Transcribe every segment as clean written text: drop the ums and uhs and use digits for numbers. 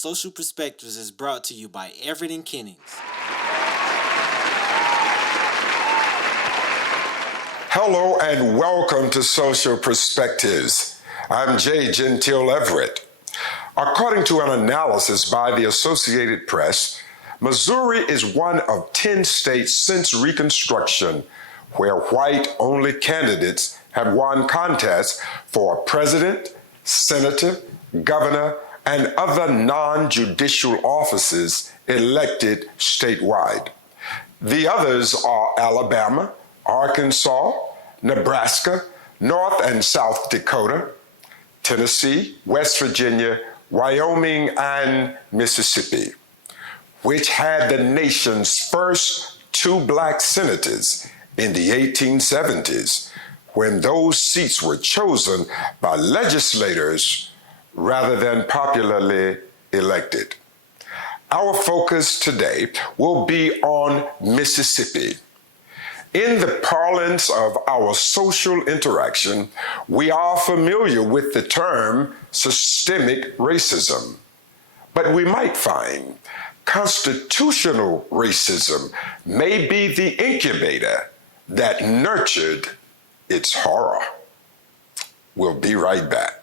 Social Perspectives is brought to you by Everett and Kennings. Hello and welcome to Social Perspectives. I'm J. Gentile Everett. According to an analysis by the Associated Press, Missouri is one of 10 states since Reconstruction where white-only candidates have won contests for president, senator, governor, and other non-judicial offices elected statewide. The others are Alabama, Arkansas, Nebraska, North and South Dakota, Tennessee, West Virginia, Wyoming, and Mississippi, which had the nation's first 2 black senators in the 1870s, when those seats were chosen by legislators rather than popularly elected. Our focus today will be on Mississippi. In the parlance of our social interaction, we are familiar with the term systemic racism, but we might find constitutional racism may be the incubator that nurtured its horror. We'll be right back.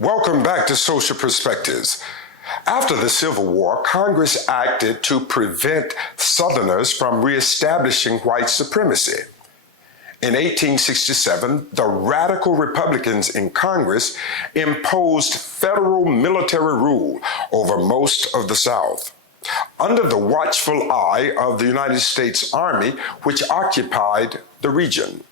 Welcome back to Social Perspectives. After the Civil War, Congress acted to prevent Southerners from reestablishing white supremacy. In 1867, the radical Republicans in Congress imposed federal military rule over most of the South, under the watchful eye of the United States Army, which occupied the region.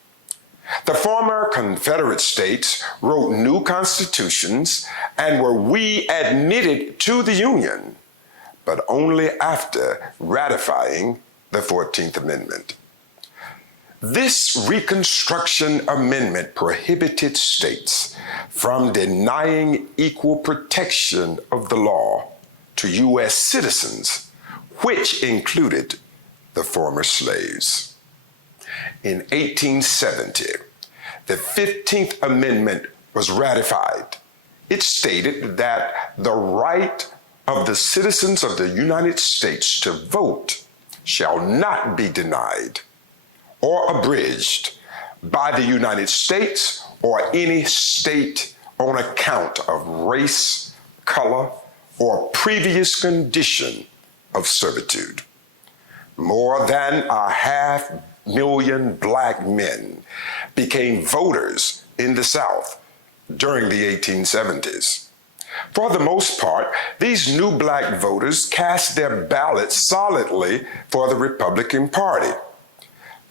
The former Confederate states wrote new constitutions and were readmitted to the Union, but only after ratifying the 14th Amendment. This Reconstruction Amendment prohibited states from denying equal protection of the law to U.S. citizens, which included the former slaves. In 1870, the 15th Amendment was ratified. It stated that the right of the citizens of the United States to vote shall not be denied or abridged by the United States or any state on account of race, color, or previous condition of servitude. More than 500,000 black men became voters in the South during the 1870s. For the most part, these new black voters cast their ballots solidly for the Republican Party,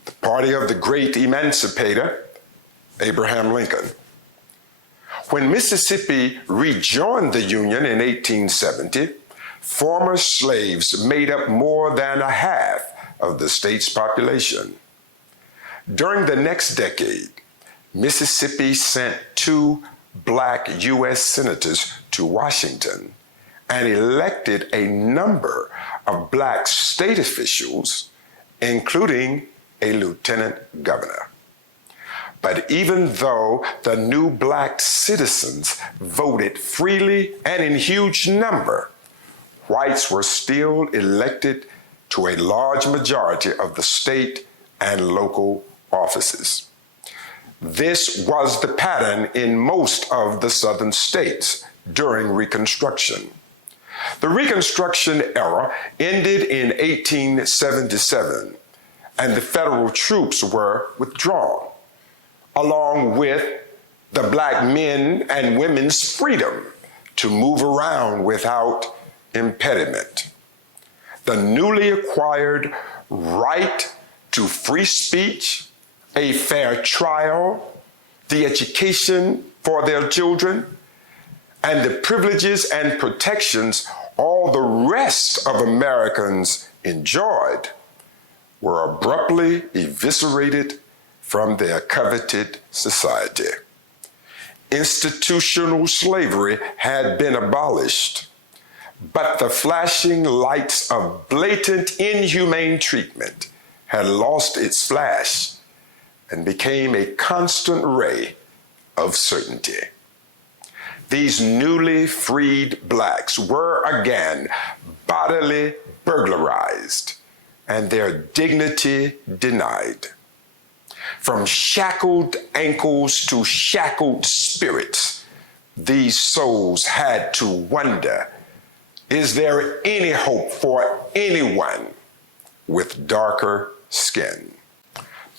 the party of the great emancipator, Abraham Lincoln. When Mississippi rejoined the Union in 1870, former slaves made up more than a half of the state's population. During the next decade, Mississippi sent 2 black U.S. senators to Washington and elected a number of black state officials, including a lieutenant governor. But even though the new black citizens voted freely and in huge number, whites were still elected to a large majority of the state and local offices. This was the pattern in most of the southern states during Reconstruction. The Reconstruction era ended in 1877, and the federal troops were withdrawn, along with the black men and women's freedom to move around without impediment. The newly acquired right to free speech, a fair trial, the education for their children, and the privileges and protections all the rest of Americans enjoyed were abruptly eviscerated from their coveted society. Institutional slavery had been abolished, but the flashing lights of blatant inhumane treatment had lost its flash and became a constant ray of certainty. These newly freed blacks were again bodily burglarized and their dignity denied. From shackled ankles to shackled spirits, these souls had to wonder, is there any hope for anyone with darker skin?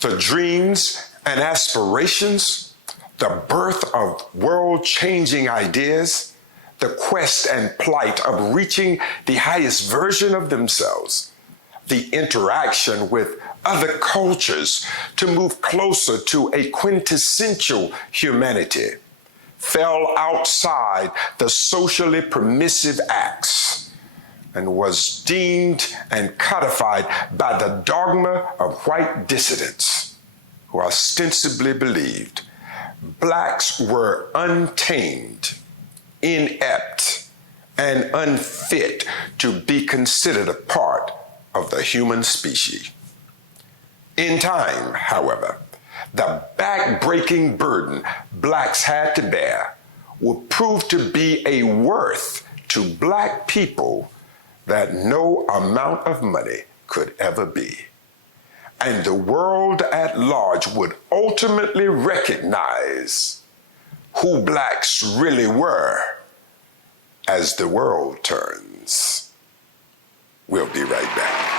The dreams and aspirations, the birth of world-changing ideas, the quest and plight of reaching the highest version of themselves, the interaction with other cultures to move closer to a quintessential humanity, fell outside the socially permissive acts and was deemed and codified by the dogma of white dissidents who ostensibly believed blacks were untamed, inept, and unfit to be considered a part of the human species. In time, however, the back-breaking burden blacks had to bear would prove to be a worth to black people that no amount of money could ever be. And the world at large would ultimately recognize who blacks really were as the world turns. We'll be right back.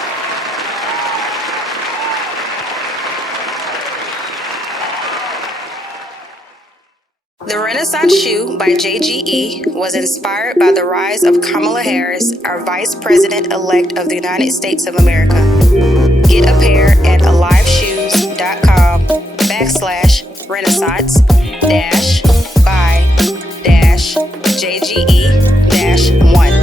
The Renaissance Shoe by JGE was inspired by the rise of Kamala Harris, our Vice President-elect of the United States of America. Get a pair at aliveshoes.com/renaissance-by-JGE-1.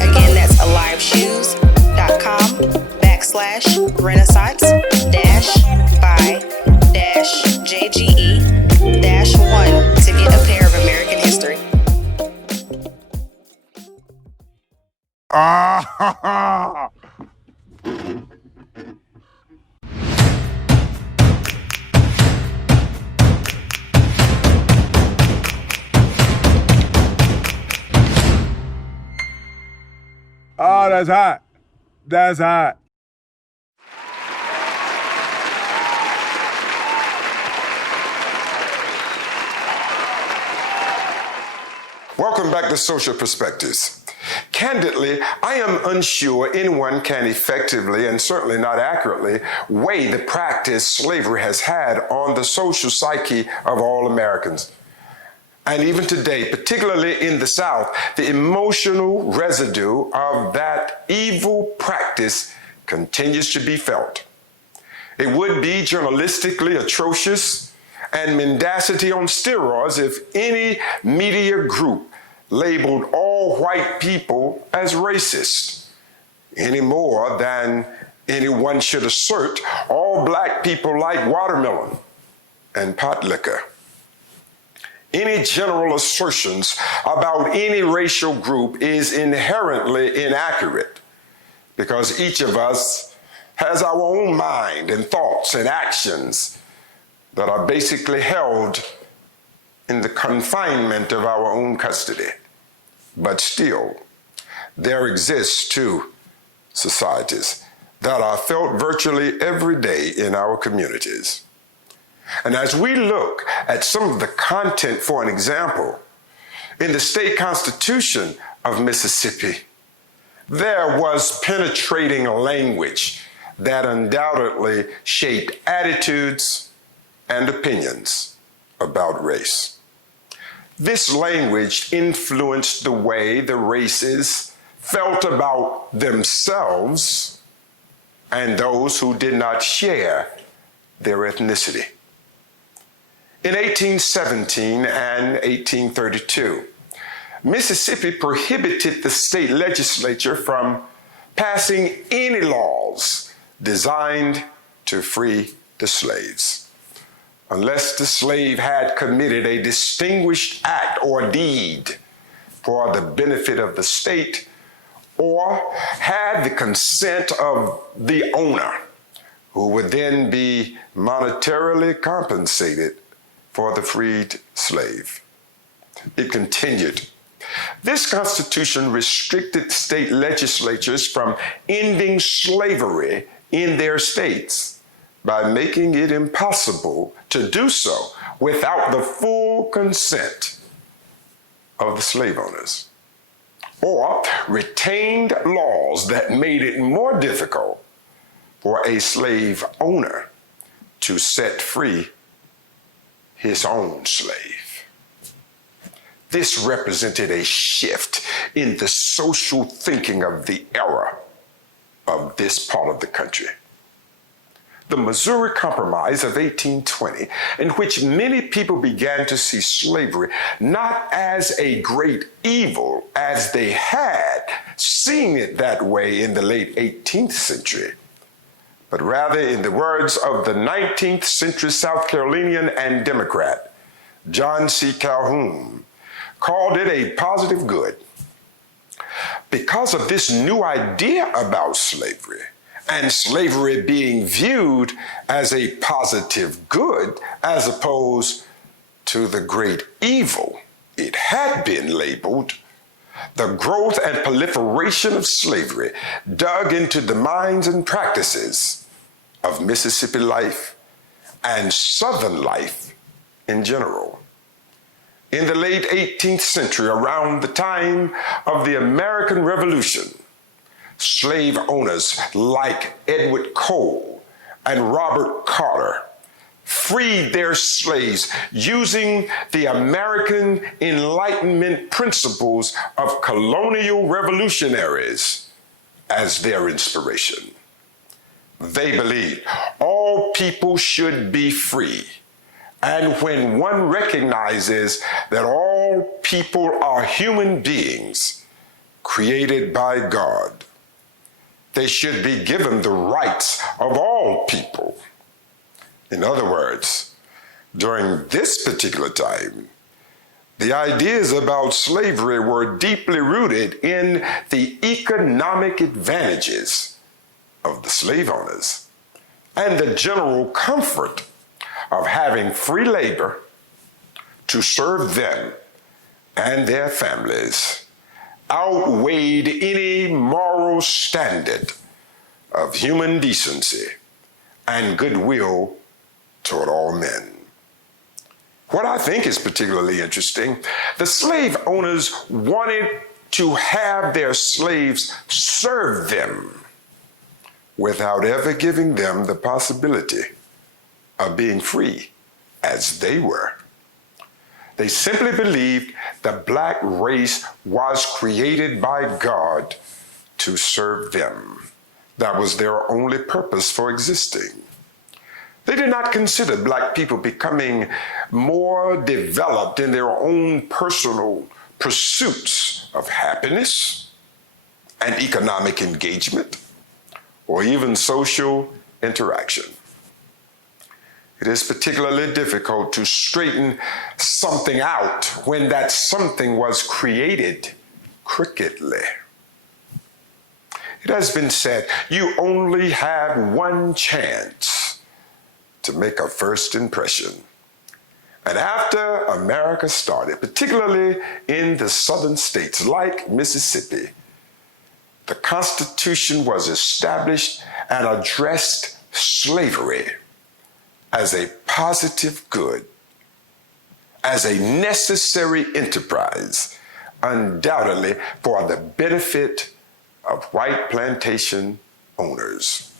Again, that's aliveshoes.com/renaissance-by-JGE-1 to get a pair of American history. Oh, that's hot. That's hot. Welcome back to Social Perspectives. Candidly, I am unsure anyone can effectively and certainly not accurately weigh the practice slavery has had on the social psyche of all Americans. And even today, particularly in the South, the emotional residue of that evil practice continues to be felt. It would be journalistically atrocious and mendacity on steroids if any media group labeled all white people as racist, any more than anyone should assert all black people like watermelon and pot liquor. Any general assertions about any racial group is inherently inaccurate because each of us has our own mind and thoughts and actions that are basically held in the confinement of our own custody. But still, there exists two societies that are felt virtually every day in our communities. And as we look at some of the content, for an example, in the state constitution of Mississippi, there was penetrating language that undoubtedly shaped attitudes and opinions about race. This language influenced the way the races felt about themselves and those who did not share their ethnicity. In 1817 and 1832, Mississippi prohibited the state legislature from passing any laws designed to free the slaves, unless the slave had committed a distinguished act or deed for the benefit of the state, or had the consent of the owner, who would then be monetarily compensated for the freed slave. It continued. This Constitution restricted state legislatures from ending slavery in their states by making it impossible to do so without the full consent of the slave owners, or retained laws that made it more difficult for a slave owner to set free his own slave. This represented a shift in the social thinking of the era of this part of the country. The Missouri Compromise of 1820, in which many people began to see slavery not as a great evil as they had seen it that way in the late 18th century, but rather, in the words of the 19th century South Carolinian and Democrat, John C. Calhoun, called it a positive good. Because of this new idea about slavery, and slavery being viewed as a positive good as opposed to the great evil it had been labeled, the growth and proliferation of slavery dug into the minds and practices of Mississippi life and Southern life in general. In the late 18th century, around the time of the American Revolution, slave owners like Edward Cole and Robert Carter freed their slaves using the American Enlightenment principles of colonial revolutionaries as their inspiration. They believed all people should be free. And when one recognizes that all people are human beings created by God, they should be given the rights of all people. In other words, during this particular time, the ideas about slavery were deeply rooted in the economic advantages of the slave owners and the general comfort of having free labor to serve them and their families outweighed any moral standard of human decency and goodwill toward all men. What I think is particularly interesting, the slave owners wanted to have their slaves serve them without ever giving them the possibility of being free as they were. They simply believed the black race was created by God to serve them. That was their only purpose for existing. They did not consider black people becoming more developed in their own personal pursuits of happiness and economic engagement, or even social interaction. It is particularly difficult to straighten something out when that something was created crookedly. It has been said, you only have one chance to make a first impression. And after America started, particularly in the southern states like Mississippi, the Constitution was established and addressed slavery as a positive good, as a necessary enterprise, undoubtedly for the benefit of white plantation owners.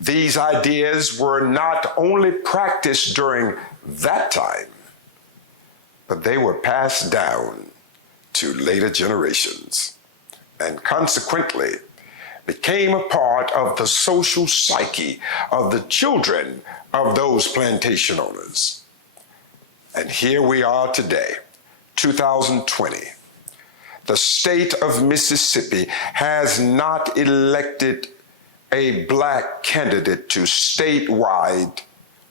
These ideas were not only practiced during that time, but they were passed down to later generations. And consequently, became a part of the social psyche of the children of those plantation owners. And here we are today, 2020. The state of Mississippi has not elected a black candidate to statewide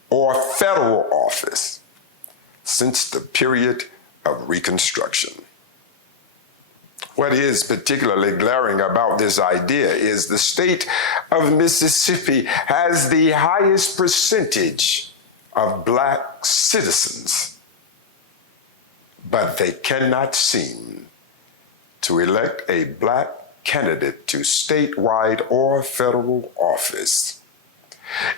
or federal office since the period of Reconstruction. What is particularly glaring about this idea is the state of Mississippi has the highest percentage of black citizens, but they cannot seem to elect a black candidate to statewide or federal office.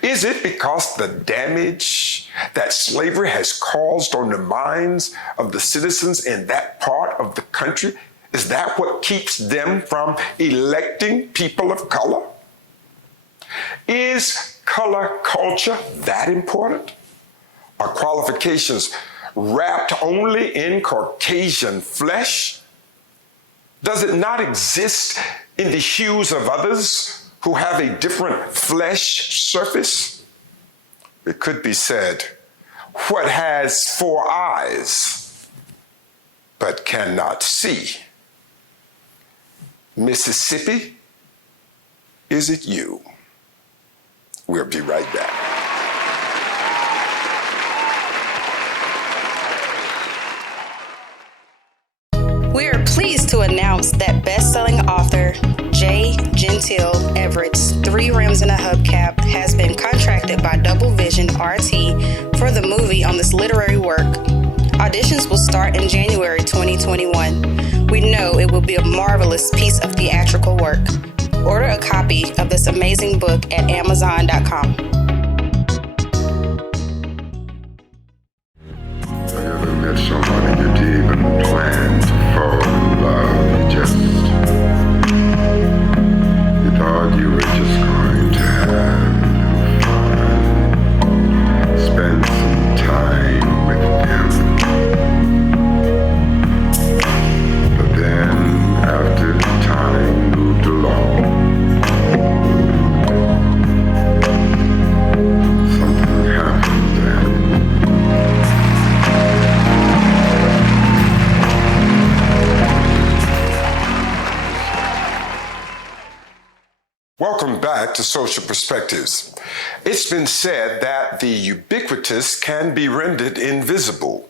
Is it because the damage that slavery has caused on the minds of the citizens in that part of the country? Is that what keeps them from electing people of color? Is color culture that important? Are qualifications wrapped only in Caucasian flesh? Does it not exist in the hues of others who have a different flesh surface? It could be said, what has 4 eyes but cannot see? Mississippi, is it you? We'll be right back. We are pleased to announce that best-selling author J. Gentile Everett's 3 Rims and a Hubcap has been contracted by Double Vision RT for the movie on this literary work. Auditions will start in January 2021. We know it will be a marvelous piece of theatrical work. Order a copy of this amazing book at Amazon.com. Have you ever met someone you didn't even plan to fall in love? You thought you were just going to have fun, spend some time with them. But then, after time moved along, something happened then. Welcome back to Social Perspectives. It's been said that the ubiquitous can be rendered invisible.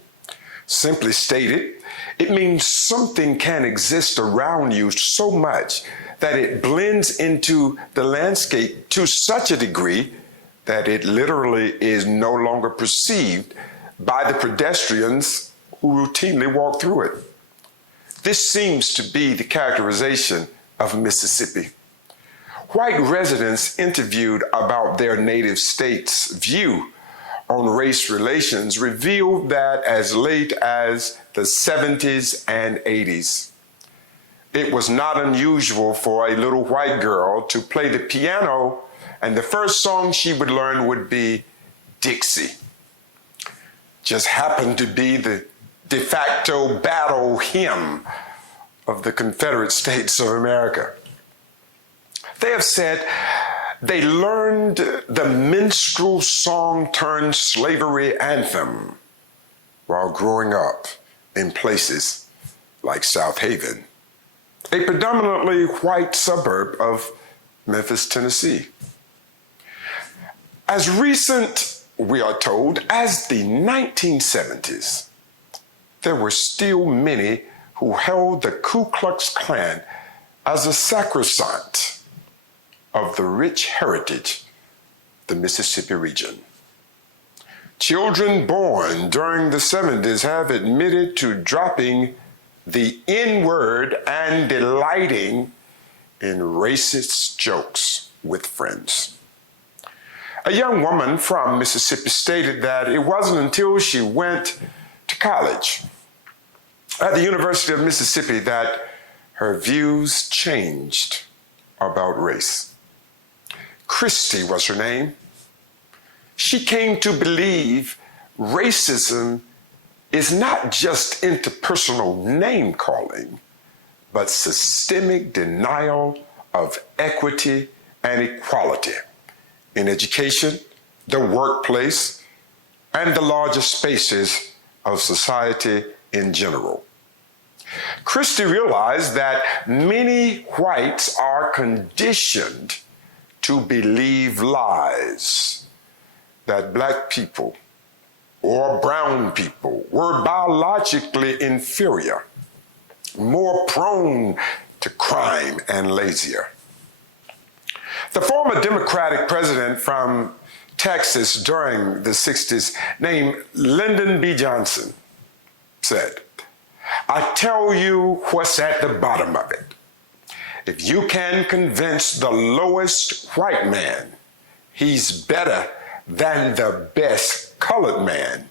Simply stated, it means something can exist around you so much that it blends into the landscape to such a degree that it literally is no longer perceived by the pedestrians who routinely walk through it. This seems to be the characterization of Mississippi. White residents interviewed about their native state's view on race relations revealed that as late as the 70s and 80s, it was not unusual for a little white girl to play the piano, and the first song she would learn would be Dixie. Just happened to be the de facto battle hymn of the Confederate States of America. They have said they learned the minstrel song turned slavery anthem while growing up in places like South Haven, a predominantly white suburb of Memphis, Tennessee. As recent, we are told, as the 1970s, there were still many who held the Ku Klux Klan as a sacrosanct of the rich heritage of the Mississippi region. Children born during the 70s have admitted to dropping the N-word and delighting in racist jokes with friends. A young woman from Mississippi stated that it wasn't until she went to college at the University of Mississippi that her views changed about race. Christy was her name. She came to believe racism is not just interpersonal name calling, but systemic denial of equity and equality in education, the workplace, and the larger spaces of society in general. Christie realized that many whites are conditioned to believe lies, that black people or brown people were biologically inferior, more prone to crime and lazier. The former Democratic president from Texas during the 60s, named Lyndon B. Johnson, said, "I tell you what's at the bottom of it. If you can convince the lowest white man he's better than the best colored man,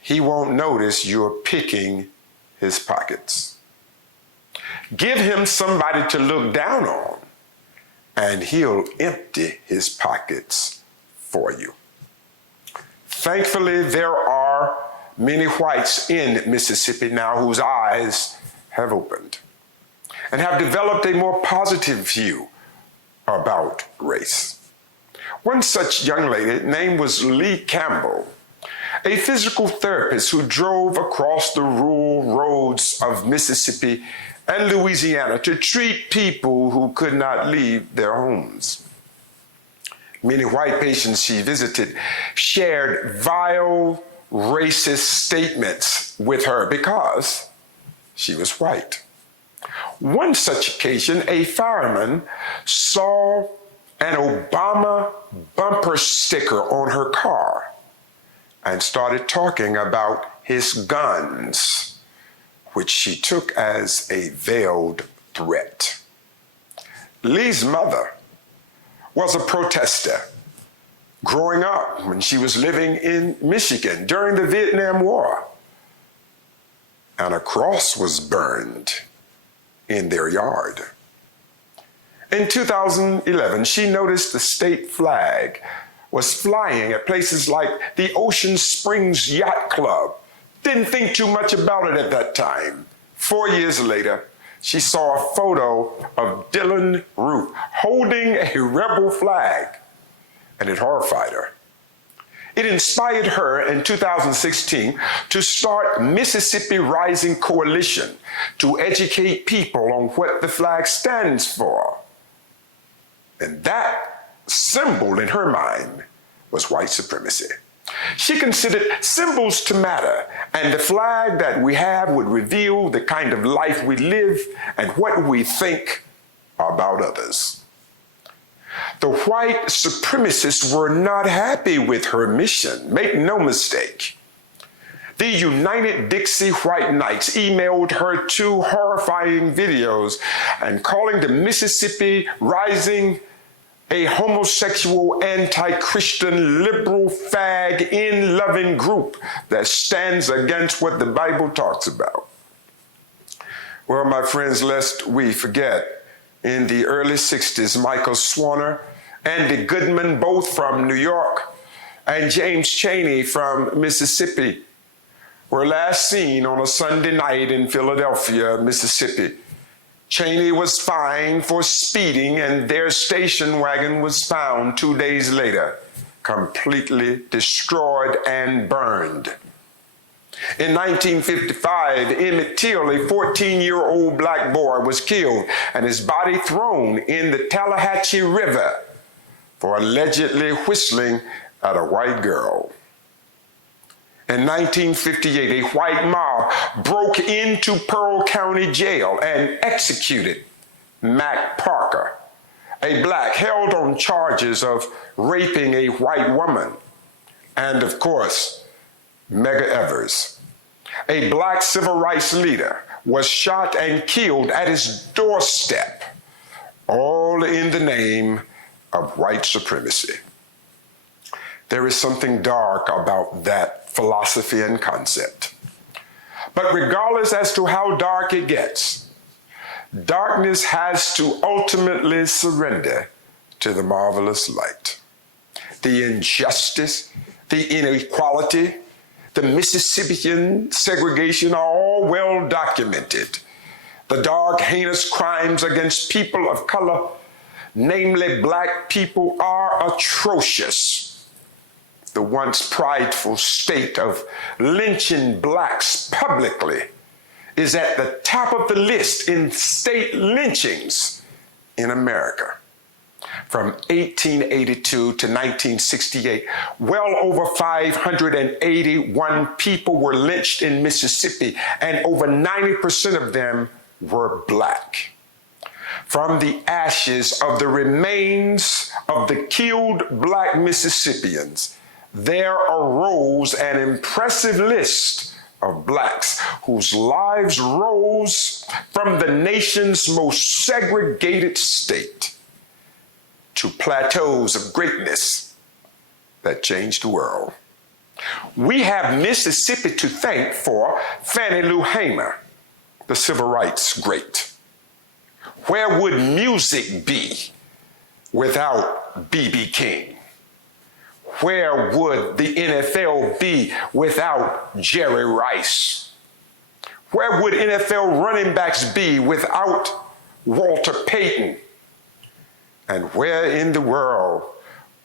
he won't notice you're picking his pockets. Give him somebody to look down on, and he'll empty his pockets for you." Thankfully, there are many whites in Mississippi now whose eyes have opened and have developed a more positive view about race. One such young lady, name was Lee Campbell, a physical therapist who drove across the rural roads of Mississippi and Louisiana to treat people who could not leave their homes. Many white patients she visited shared vile, racist statements with her because she was white. One such occasion, a fireman saw an Obama bumper sticker on her car and started talking about his guns, which she took as a veiled threat. Lee's mother was a protester growing up when she was living in Michigan during the Vietnam War, and a cross was burned in their yard. In 2011, she noticed the state flag was flying at places like the Ocean Springs Yacht Club. Didn't think too much about it at that time. 4 years later, she saw a photo of Dylann Roof holding a rebel flag, and it horrified her. It inspired her in 2016 to start Mississippi Rising Coalition to educate people on what the flag stands for. And that symbol in her mind was white supremacy. She considered symbols to matter, and the flag that we have would reveal the kind of life we live and what we think about others. The white supremacists were not happy with her mission, make no mistake. The United Dixie White Knights emailed her 2 horrifying videos and calling the Mississippi Rising a homosexual, anti-Christian, liberal, fag-in-loving group that stands against what the Bible talks about. Well, my friends, lest we forget, in the early 60s, Michael Swanner, Andy Goodman, both from New York, and James Chaney from Mississippi, were last seen on a Sunday night in Philadelphia, Mississippi. Chaney was fined for speeding, and their station wagon was found 2 days later, completely destroyed and burned. In 1955, Emmett Till, a 14-year-old black boy, was killed and his body thrown in the Tallahatchie River for allegedly whistling at a white girl. In 1958, a white mob broke into Pearl County Jail and executed Mac Parker, a black held on charges of raping a white woman, and of course, Medgar Evers, a black civil rights leader, was shot and killed at his doorstep, all in the name of white supremacy. There is something dark about that philosophy and concept. But regardless as to how dark it gets, darkness has to ultimately surrender to the marvelous light. The injustice, the inequality, the Mississippian segregation are all well documented. The dark, heinous crimes against people of color, namely black people, are atrocious. The once prideful state of lynching blacks publicly is at the top of the list in state lynchings in America. From 1882 to 1968, well over 581 people were lynched in Mississippi, and over 90% of them were black. From the ashes of the remains of the killed black Mississippians, there arose an impressive list of blacks whose lives rose from the nation's most segregated state to plateaus of greatness that changed the world. We have Mississippi to thank for Fannie Lou Hamer, the civil rights great. Where would music be without B.B. King? Where would the NFL be without Jerry Rice? Where would NFL running backs be without Walter Payton? And where in the world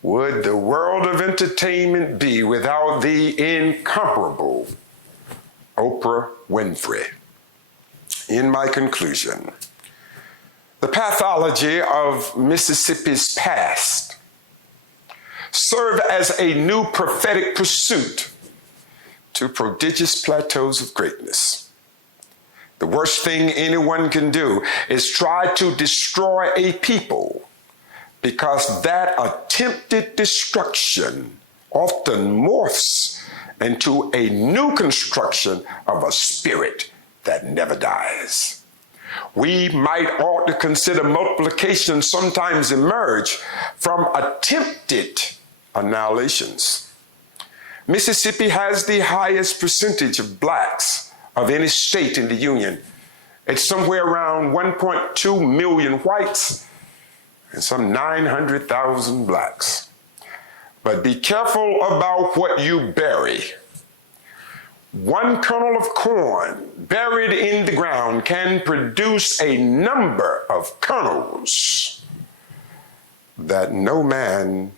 would the world of entertainment be without the incomparable Oprah Winfrey? In my conclusion, the pathology of Mississippi's past served as a new prophetic pursuit to prodigious plateaus of greatness. The worst thing anyone can do is try to destroy a people, because that attempted destruction often morphs into a new construction of a spirit that never dies. We might ought to consider multiplication sometimes emerge from attempted annihilations. Mississippi has the highest percentage of blacks of any state in the Union. It's somewhere around 1.2 million whites and some 900,000 blacks. But be careful about what you bury. One kernel of corn buried in the ground can produce a number of kernels that no man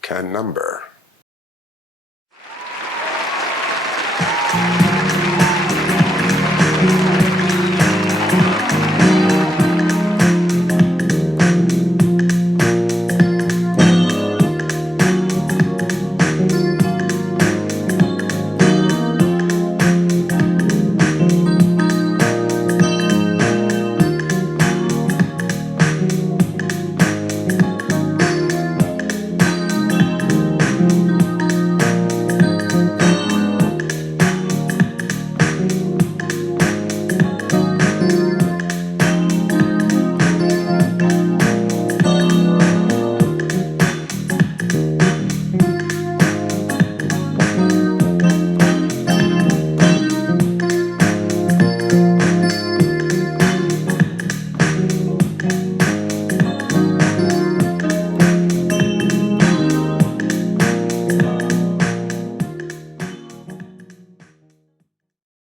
can number.